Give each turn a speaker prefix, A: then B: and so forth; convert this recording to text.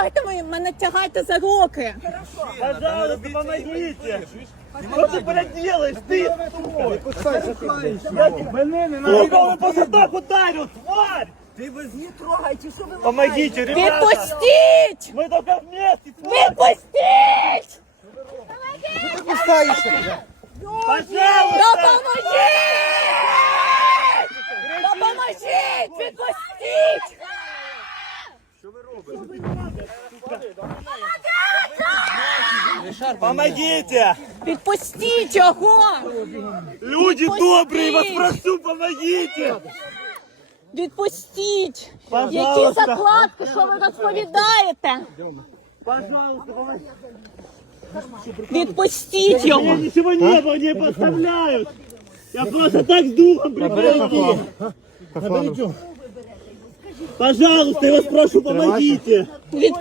A: трогайте мене, тягайте за руки.
B: Пожалуйста, помогите! Что ты, блядь, делаешь? Ты! Мене не надо! Я его просто так ударил, тварь!
C: Ти возьми, трогайте, що ви
B: Помогите, ребята!
A: Відпустіть!
B: Мы только вместе, тварь!
A: Відпустіть!
B: Пожалуйста!
A: Допоможіть! Допоможіть! Відпустіть!
B: Помогите!
A: Відпустіть його!
B: Люди добрые, вас прошу, помогите!
A: Відпустіть!
B: Пожалуйста.
A: Які закладки, що ви розповідаєте?
B: Пожалуйста, помогите!
A: Відпустіть його!
B: Я ничего не было, не подставляют! Я просто так с духом приходил! Пожалуйста, я вас прошу, помогите!